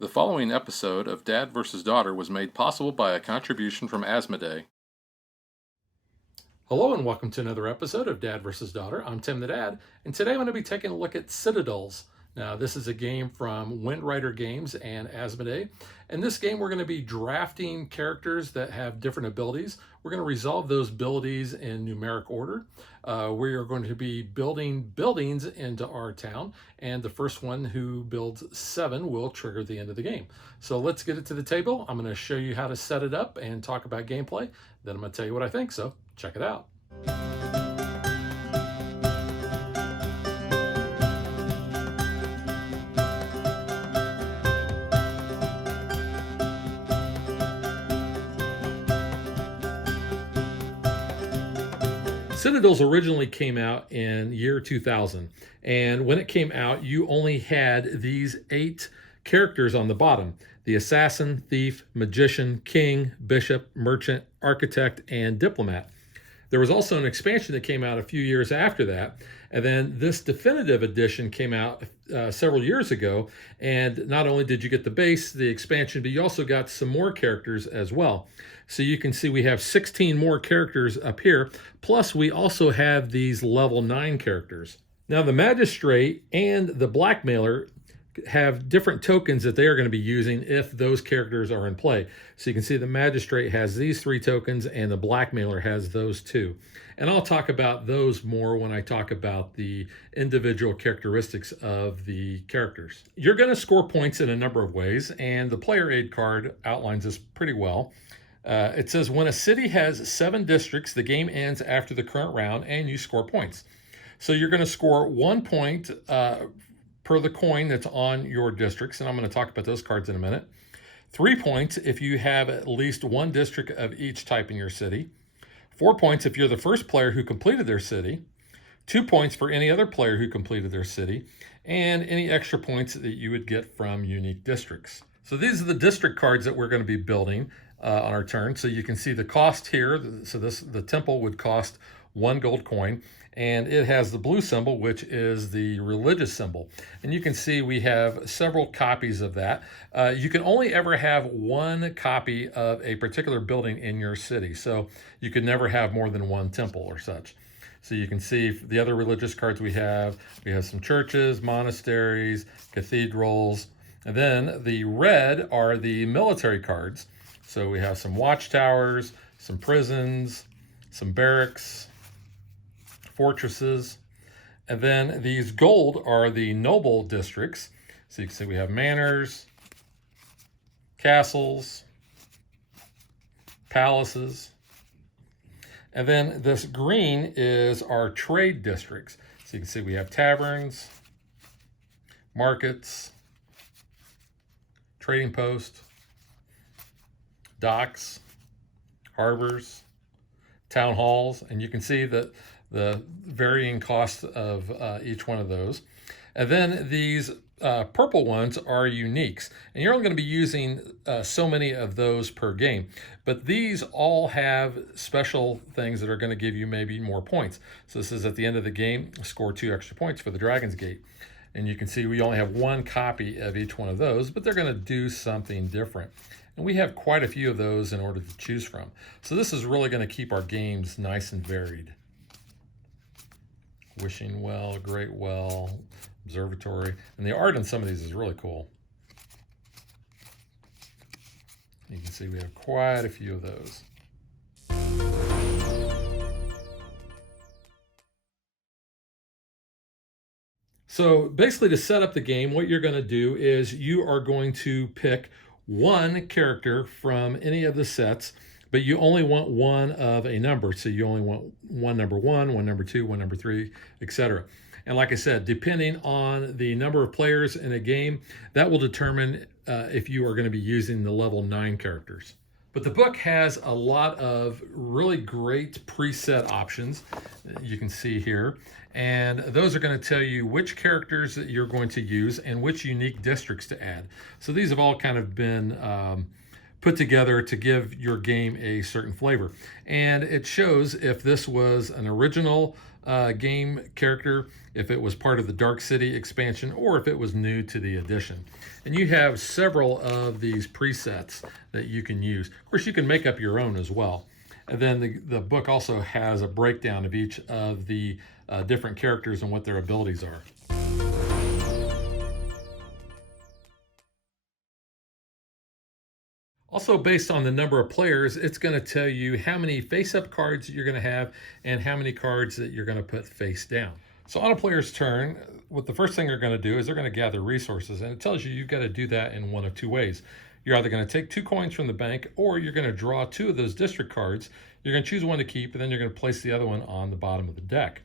The following episode of Dad vs. Daughter was made possible by a contribution from Asmodee. Hello and welcome to another episode of Dad vs. Daughter. I'm Tim the Dad, and today I'm going to be taking a look at Citadels. Now, this is a game from Windrider Games and Asmodee. In this game, we're going to be drafting characters that have different abilities. We're going to resolve those abilities in numeric order. We are going to be building buildings into our town, and the first one who builds 7 will trigger the end of the game. So let's get it to the table. I'm going to show you how to set it up and talk about gameplay. Then I'm going to tell you what I think, so check it out. Citadels originally came out in year 2000, and when it came out, you only had these 8 characters on the bottom: the assassin, thief, magician, king, bishop, merchant, architect, and diplomat. There was also an expansion that came out a few years after that, and then this definitive edition came out several years ago. And not only did you get the base, the expansion, but you also got some more characters as well. So you can see we have 16 more characters up here, plus we also have these level 9 characters. Now the magistrate and the blackmailer have different tokens that they are going to be using if those characters are in play. So you can see the magistrate has these 3 tokens and the blackmailer has those 2. And I'll talk about those more when I talk about the individual characteristics of the characters. You're going to score points in a number of ways, and the player aid card outlines this pretty well. It says when a city has 7 districts, the game ends after the current round and you score points. So you're going to score 1 point per the coin that's on your districts, and I'm going to talk about those cards in a minute. 3 points if you have at least 1 district of each type in your city. 4 points if you're the first player who completed their city. 2 points for any other player who completed their city, and any extra points that you would get from unique districts. So these are the district cards that we're going to be building on our turn. So you can see the cost here. So the temple would cost 1 gold coin, and it has the blue symbol, which is the religious symbol. And you can see we have several copies of that. You can only ever have 1 copy of a particular building in your city. So you could never have more than 1 temple or such. So you can see the other religious cards we have some churches, monasteries, cathedrals, and then the red are the military cards. So we have some watchtowers, some prisons, some barracks, fortresses, and then these gold are the noble districts. So you can see we have manors, castles, palaces, and then this green is our trade districts. So you can see we have taverns, markets, trading posts, docks, harbors, town halls, and you can see that the varying cost of each one of those. And then these purple ones are uniques, and you're only going to be using so many of those per game. But these all have special things that are going to give you maybe more points. So this is at the end of the game, score 2 extra points for the Dragon's Gate. And you can see we only have 1 copy of each one of those, but they're going to do something different. And we have quite a few of those in order to choose from. So this is really going to keep our games nice and varied. Wishing Well, Great Well, Observatory. And the art in some of these is really cool. You can see we have quite a few of those. So basically, to set up the game, what you're going to do is you are going to pick 1 character from any of the sets, but you only want 1 of a number. So you only want 1 number 1, 1 number 2, 1 number 3, etc. And like I said, depending on the number of players in a game, that will determine if you are going to be using the level 9 characters. But the book has a lot of really great preset options you can see here. And those are going to tell you which characters that you're going to use and which unique districts to add. So these have all kind of been put together to give your game a certain flavor. And it shows if this was an original game character, if it was part of the Dark City expansion, or if it was new to the edition. And you have several of these presets that you can use. Of course, you can make up your own as well. And then the book also has a breakdown of each of the different characters and what their abilities are. Also, based on the number of players, it's going to tell you how many face-up cards you're going to have and how many cards that you're going to put face down. So on a player's turn, what the first thing they're going to do is they're going to gather resources, and it tells you you've got to do that in one of two ways. You're either going to take 2 coins from the bank, or you're going to draw 2 of those district cards. You're going to choose one to keep, and then you're going to place the other one on the bottom of the deck.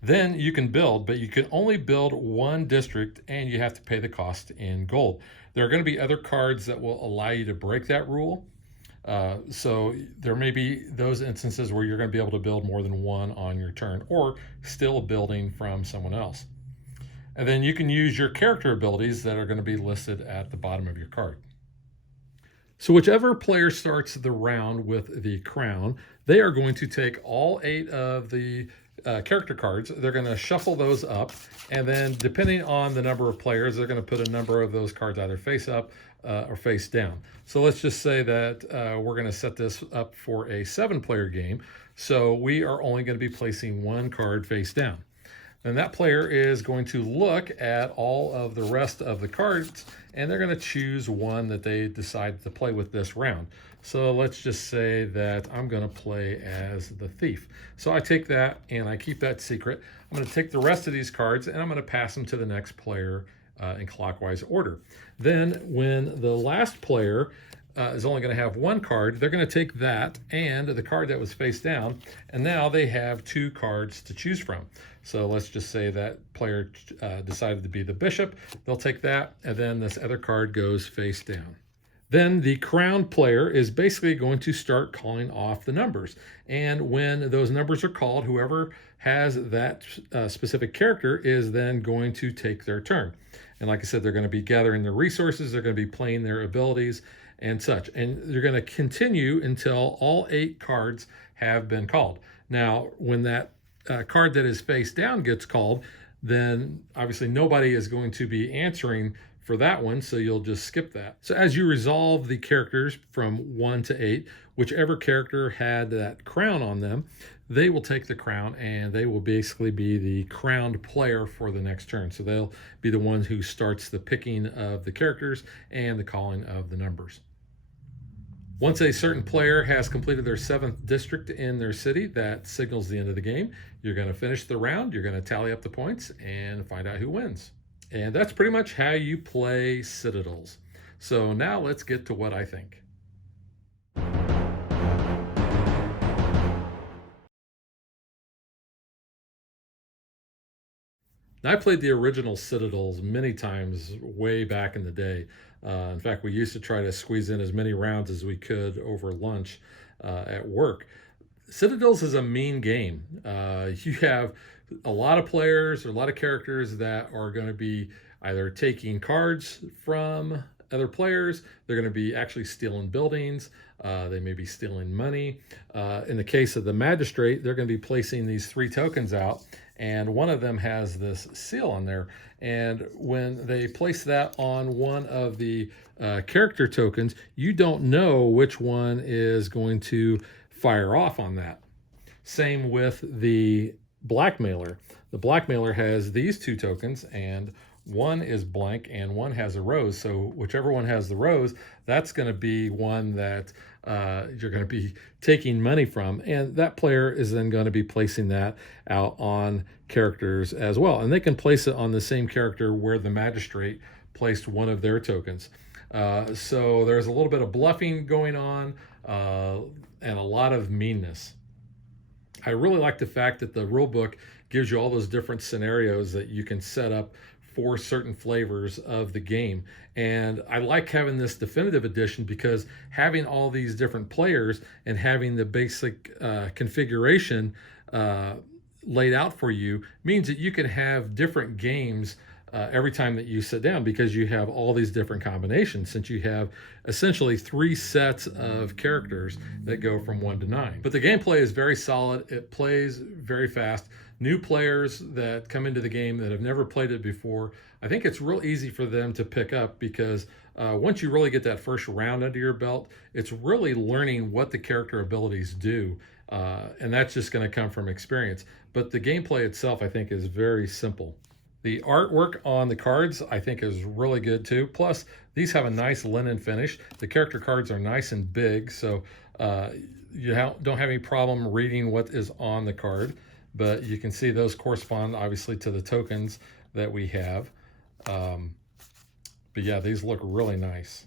Then you can build, but you can only build 1 district, and you have to pay the cost in gold. There are going to be other cards that will allow you to break that rule. So there may be those instances where you're going to be able to build more than 1 on your turn, or steal a building from someone else. And then you can use your character abilities that are going to be listed at the bottom of your card. So whichever player starts the round with the crown, they are going to take all 8 of the character cards. They're going to shuffle those up, and then depending on the number of players, they're going to put a number of those cards either face up or face down. So let's just say that we're going to set this up for a 7-player game. So we are only going to be placing 1 card face down. And that player is going to look at all of the rest of the cards, and they're going to choose one that they decide to play with this round. So let's just say that I'm going to play as the thief. So I take that and I keep that secret. I'm going to take the rest of these cards and I'm going to pass them to the next player in clockwise order. Then when the last player is only going to have 1 card, they're going to take that and the card that was face down, and now they have 2 cards to choose from. So let's just say that player decided to be the bishop. They'll take that, and then this other card goes face down. Then the crowned player is basically going to start calling off the numbers. And when those numbers are called, whoever has that specific character is then going to take their turn. And like I said, they're going to be gathering their resources, they're going to be playing their abilities and such. And they're going to continue until all 8 cards have been called. Now, when that card that is face down gets called, then obviously nobody is going to be answering for that one, so you'll just skip that. So as you resolve the characters from 1 to 8, whichever character had that crown on them, they will take the crown and they will basically be the crowned player for the next turn. So they'll be the one who starts the picking of the characters and the calling of the numbers. Once a certain player has completed their 7th district in their city, that signals the end of the game. You're going to finish the round, you're going to tally up the points, and find out who wins. And that's pretty much how you play Citadels. So now let's get to what I think. Now, I played the original Citadels many times way back in the day. In fact, we used to try to squeeze in as many rounds as we could over lunch at work. Citadels is a mean game. You have a lot of players, or a lot of characters that are going to be either taking cards from other players, they're going to be actually stealing buildings, they may be stealing money. In the case of the magistrate, they're going to be placing these 3 tokens out, and one of them has this seal on there. And when they place that on one of the character tokens, you don't know which one is going to fire off on that. Same with the blackmailer. The blackmailer has these 2 tokens, and one is blank and one has a rose. So whichever one has the rose, that's going to be one that you're going to be taking money from, and that player is then going to be placing that out on characters as well. And they can place it on the same character where the magistrate placed one of their tokens. So there's a little bit of bluffing going on and a lot of meanness. I really like the fact that the rule book gives you all those different scenarios that you can set up for certain flavors of the game. And I like having this definitive edition because having all these different players and having the basic configuration laid out for you means that you can have different games every time that you sit down, because you have all these different combinations, since you have essentially 3 sets of characters that go from 1 to 9. But the gameplay is very solid. It plays very fast. new players that come into the game that have never played it before, I think it's real easy for them to pick up because once you really get that first round under your belt, it's really learning what the character abilities do. And that's just going to come from experience. But the gameplay itself, I think, is very simple. The artwork on the cards, I think, is really good too. Plus, these have a nice linen finish. The character cards are nice and big, so you don't have any problem reading what is on the card. But you can see those correspond, obviously, to the tokens that we have. But yeah, these look really nice.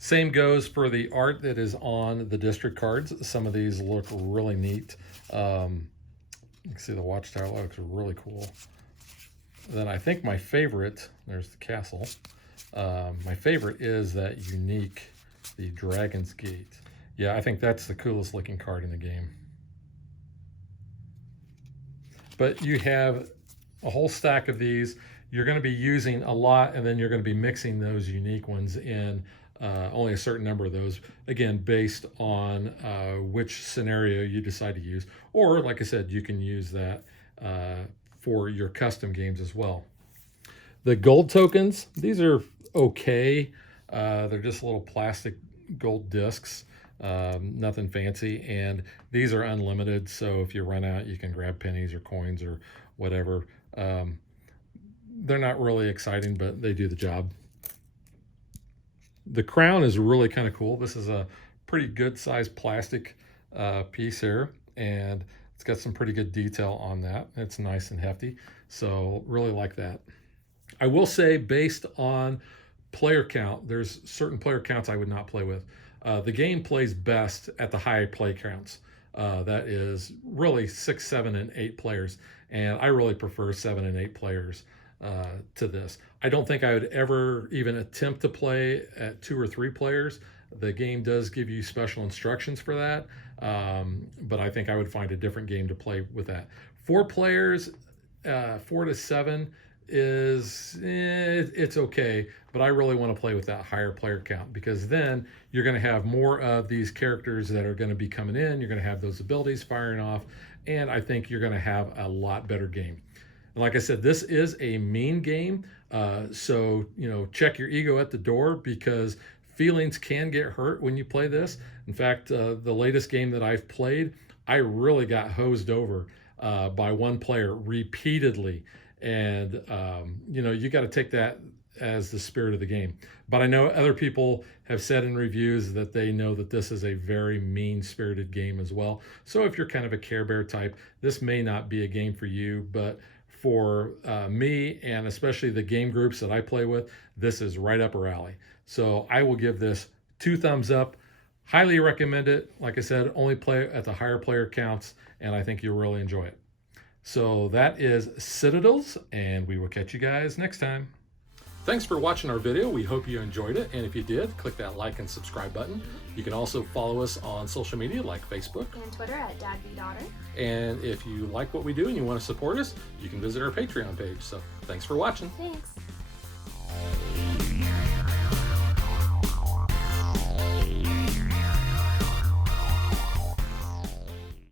Same goes for the art that is on the district cards. Some of these look really neat. You can see the watchtower looks really cool. Then I think my favorite, there's the castle. My favorite is that unique, the Dragon's Gate. Yeah, I think that's the coolest looking card in the game. But you have a whole stack of these. You're going to be using a lot, and then you're going to be mixing those unique ones in. Only a certain number of those, again, based on which scenario you decide to use. Or, like I said, you can use that for your custom games as well. The gold tokens, these are okay. They're just little plastic gold discs, nothing fancy. And these are unlimited, so if you run out, you can grab pennies or coins or whatever. They're not really exciting, but they do the job. The crown is really kind of cool. This is a pretty good sized plastic piece here, and it's got some pretty good detail on that. It's nice and hefty, so really like that. I will say, based on player count, there's certain player counts I would not play with. The game plays best at the high play counts. That is really 6, 7, and 8 players, and I really prefer 7 and 8 players to this. I don't think I would ever even attempt to play at 2 or 3 players. The game does give you special instructions for that, but I think I would find a different game to play with that. 4 players, 4 to 7 is it's okay, but I really want to play with that higher player count, because then you're going to have more of these characters that are going to be coming in. You're going to have those abilities firing off, and I think you're going to have a lot better game. Like I said, this is a mean game, so check your ego at the door, because feelings can get hurt when you play this. In fact, the latest game that I've played, I really got hosed over by one player repeatedly, and you got to take that as the spirit of the game. But I know other people have said in reviews that they know that this is a very mean-spirited game as well. So if you're kind of a Care Bear type, this may not be a game for you, but for me, and especially the game groups that I play with, this is right up our alley. So I will give this 2 thumbs up. Highly recommend it. Like I said, only play at the higher player counts, and I think you'll really enjoy it. So that is Citadels, and we will catch you guys next time. Thanks for watching our video. We hope you enjoyed it, and if you did, click that like and subscribe button. You can also follow us on social media like Facebook and Twitter at DadVDaughter. And if you like what we do and you want to support us, you can visit our Patreon page. So thanks for watching. Thanks.